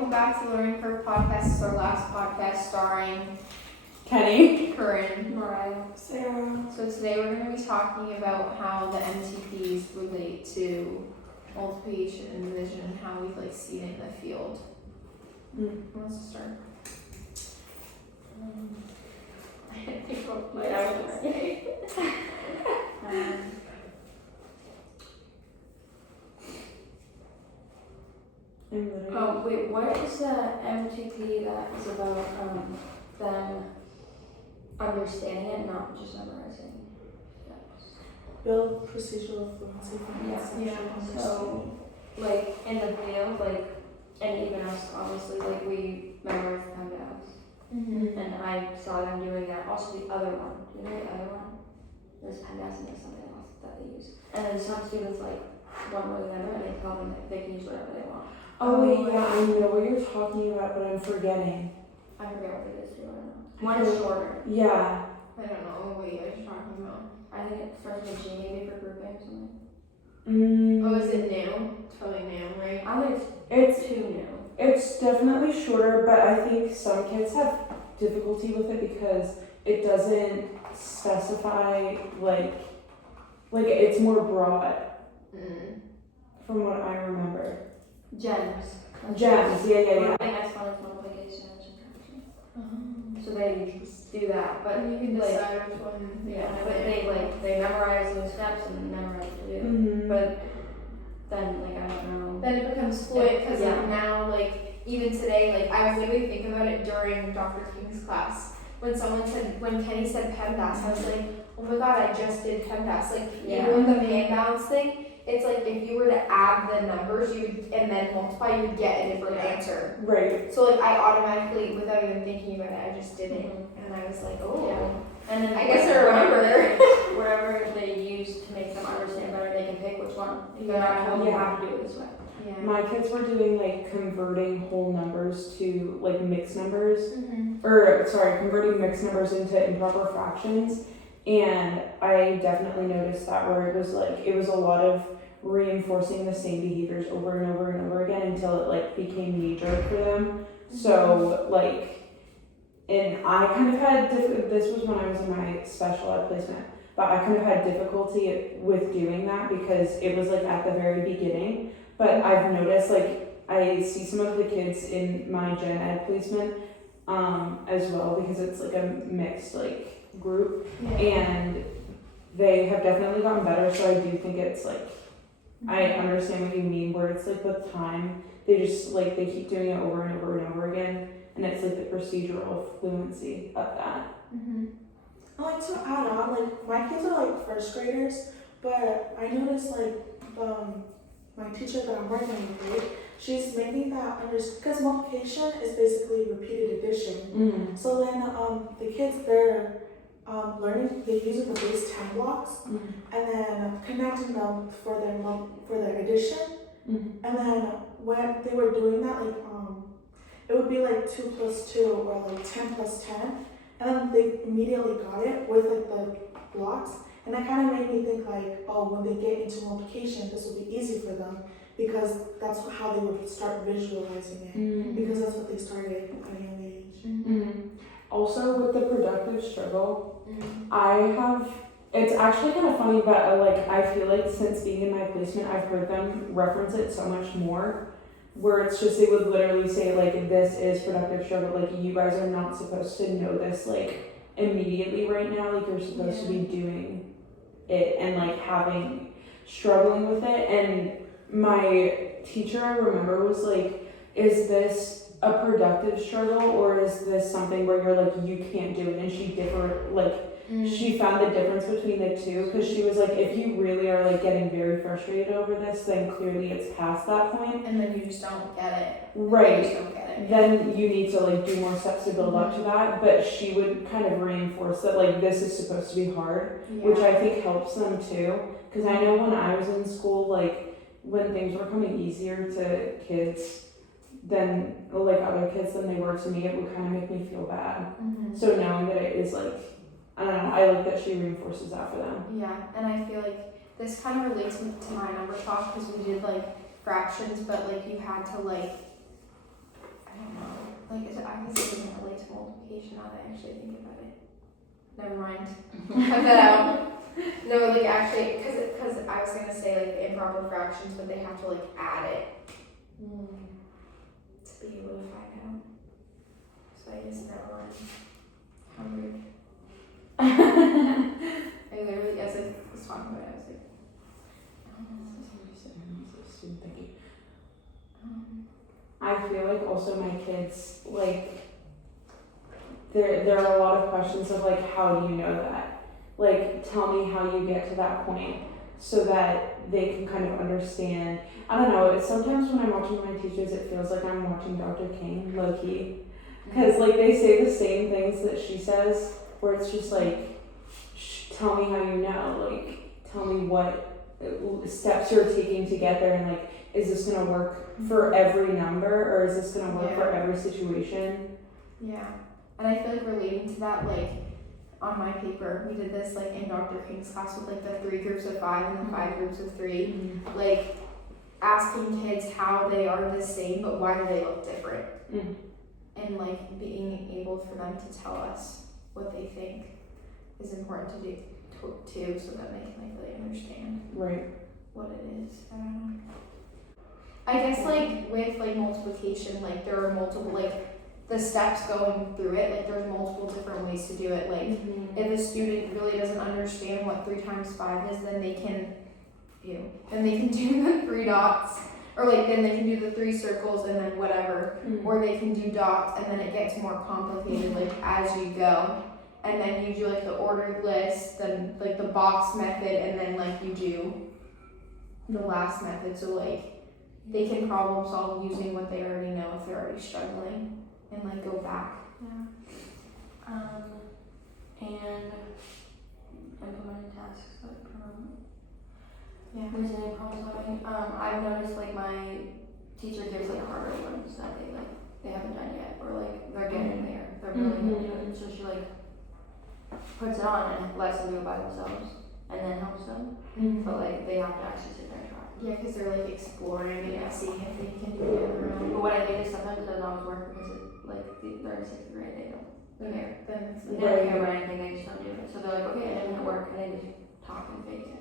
welcome back to the Learning Curve podcast. This is our last podcast starring Kenny, Corinne, Mariah, Sarah. So today we're going to be talking about how the MTPs relate to multiplication and division and how we like see it in the field. Who wants to start? I didn't think what I was going to say. Oh, wait, what is the MTP that is about them understanding it, not just memorizing? Build procedural fluency from Yeah. So, like, in the field, like, and even us, obviously, like, we memorize PEMDAS. Mm-hmm. And I saw them doing that. Also, the other one. Do you know the other one? There's PEMDAS and there's something else that they use. And then some students, like, one way or the other, and they tell them that they can use whatever they want. Oh wait, yeah, I know what you're talking about, but I'm forgetting. I forget what it is too, I don't know. One is shorter. Yeah. I don't know what you guys are talking about. I think it starts with G maybe for grouping or something. Oh, is it new? It's probably new, right? I think It's it's too new. it's definitely shorter, but I think some kids have difficulty with it because it doesn't specify like it's more broad from what I remember. Gems. Gems, yeah. Grouping, exponents, multiplication, and subtraction. So they do that, but And you can like, decide which one. yeah, but they memorize those steps and memorize what to do. Mm-hmm. But then, like, I don't know. Then it becomes fluid because Yeah. now, like, even today, like, I was literally thinking about it during Dr. King's class. When Kenny said PEMDAS, I was like, oh my god, I just did PEMDAS. Like, Yeah. even with the pay and balance thing, it's like if you were to add the numbers and then multiply, you would get a different answer. Right. So, like, I automatically, without even thinking about it, I just did it. Mhm. And I was like, oh. Yeah. And then I guess I remember. whatever they use to make them understand better, they can pick which one. They're not told you have to do it this way. Yeah. My kids were doing like converting whole numbers to like mixed numbers. Mm-hmm. Converting mixed numbers into improper fractions. And I definitely noticed that where it was a lot of reinforcing the same behaviors over and over and over again until it like became knee-jerk for them. So and I kind of had, this was when I was in my special ed placement, but I kind of had difficulty with doing that because it was like at the very beginning. But I've noticed I see some of the kids in my gen ed placement as well because it's like a mixed group, and they have definitely gotten better. So I do think it's I understand what you mean, where it's with time they just they keep doing it over and over and over again, and it's the procedural fluency of that. Mm-hmm. I like to add on, my kids are first graders, but I noticed my teacher that I'm working with, right, she's making that because multiplication is basically repeated addition. Mm-hmm. So then the kids, they're learning, they're using the base 10 blocks and then connecting them for their addition. Mm-hmm. And then when they were doing that, it would be 2 plus 2 or 10 plus 10. And then they immediately got it with the blocks. And that kind of made me think when they get into multiplication, this will be easy for them because that's how they would start visualizing it. Mm-hmm. Because that's what they started at a young age. Mm-hmm. Also with the productive struggle, Mm-hmm. it's actually kind of funny, but I feel like since being in my placement, I've heard them reference it so much more, where it's just, they would literally say this is productive struggle, you guys are not supposed to know this immediately right now, you're supposed to be doing it and struggling with it. And my teacher, I remember, was is this a productive struggle or is this something where you're you can't do it? And she she found the difference between the two, because she was if you really are getting very frustrated over this, then clearly it's past that point. And then you just don't get it. Right. You just don't get it. Then you need to do more steps to build up to that. But she would kind of reinforce that this is supposed to be hard, which I think helps them too. Because I know when I was in school, when things were coming easier to kids than other kids than they were to me, it would kind of make me feel bad. Mm-hmm. So knowing that it is I don't know, I like that she reinforces that for them. Yeah, and I feel this kind of relates to my number talk because we did fractions, but you had to don't know. Like, I guess it doesn't relate to multiplication now that I actually think about it. Never mind. Cut that out. No, like actually, cause I was gonna say like the improper fractions, but they have to like add it to be able to find out. So I just never mind. How rude. I literally, as I was talking about it, I was like, I feel like also my kids, like, there are a lot of questions of like, how do you know that? Like, tell me how you get to that point so that they can kind of understand. I don't know, it's sometimes when I'm watching my teachers, it feels like I'm watching Dr. King, low key. Because like they say the same things that she says, where it's just like, tell me how you know, like, tell me what steps you're taking to get there, and like, is this gonna work for every number, or is this gonna work for every situation? yeah. And I feel like relating to that, like, on my paper, we did this like in Dr. King's class with like the 3 groups of 5 and the 5 groups of 3, like asking kids how they are the same, but why do they look different? And like being able for them to tell us what they think is important to do too, so that they can like really understand Right. what it is. I don't know. I guess like with like multiplication, like there are multiple like the steps going through it, like there's multiple different ways to do it. Like if a student really doesn't understand what 3 times 5 is, then they can do the 3 dots, or like then they can do the 3 circles and then whatever, or they can do dots, and then it gets more complicated like as you go. And then you do like the ordered list, then like the box method, and then like you do the last method. So like they can problem solve using what they already know if they're already struggling, and like go back. Yeah. And implementing tasks like Yeah. reasoning, problem solving. I've noticed like my teacher gives like harder ones that they haven't done yet, or like they're getting there. They're really gonna do it. And so she like puts it on and lets them do it by themselves, and then helps them. But like they have to actually sit there and try. Yeah, because they're like exploring and seeing if they can do it on their own. But what I think is sometimes it doesn't always work because they're in 6th grade, they don't care. Then it's They like, don't care about anything, they just don't do it. So they're like, okay, it didn't work, and they just talk and fake it.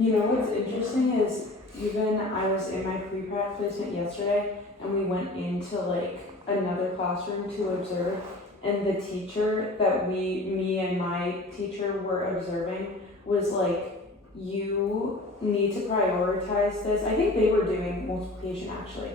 You know what's interesting is even I was in my pre-prac placement yesterday, and we went into like another classroom to observe, and the teacher that me and my teacher were observing was like, you need to prioritize this. I think they were doing multiplication actually.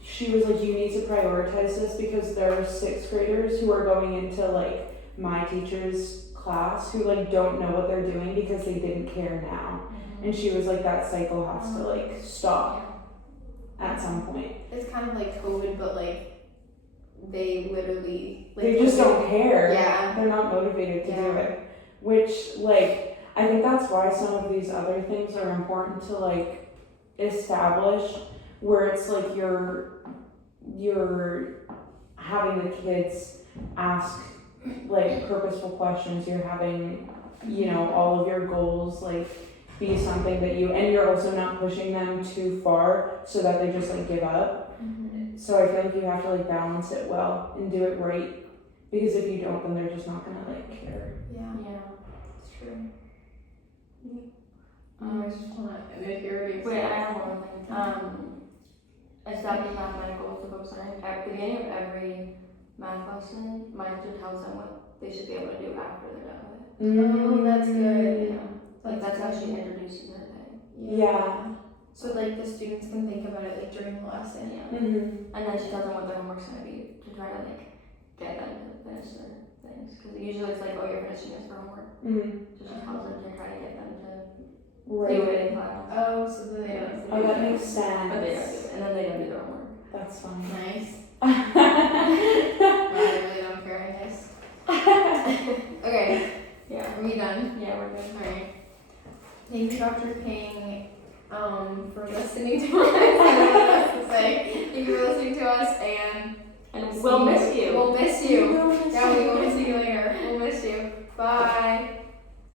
She was like, you need to prioritize this because there are 6th graders who are going into like my teacher's class who like don't know what they're doing because they didn't care now. And she was like, that cycle has to like stop at some point. it's kind of like COVID, but like they literally like They just don't care. Yeah. They're not motivated to do Yeah. it. Which like, I think that's why some of these other things are important to like establish, where it's like you're having the kids ask like purposeful questions, you're having, you know, all of your goals like be something that and you're also not pushing them too far so that they just like give up. So I feel like you have to like balance it well and do it right, because if you don't, then they're just not gonna like care. Yeah, Yeah. it's true. I just want to, and if you're already Wait, I have one more thing. Establish mathematical goals to focus on. At the beginning of every math lesson, my teacher tells them what they should be able to do after they're done with it. Oh, that's good. Yeah. Like that's actually introduced to their thing. Yeah. So like the students can think about it like during the lesson. Yeah. Mm-hmm. And then she tells them what their homework's gonna be to try to like get them to finish their things. Because usually it's like, oh, you're finishing this for homework. Mm-hmm. So she tells them to try to get them to do Right. it in class. Oh, so then they don't. Oh, that makes sense. But they don't do it, and then they don't do their homework. That's funny. Nice. Well, I really don't care, I guess. Okay, Yeah. are we done? Yeah, we're good. Alright. Thank you, Dr. King, for listening to us. I don't know what else to say. Thank you for listening to us, and We'll miss you. We'll miss you. We'll miss Yeah, we will see you later. We'll miss you. Bye.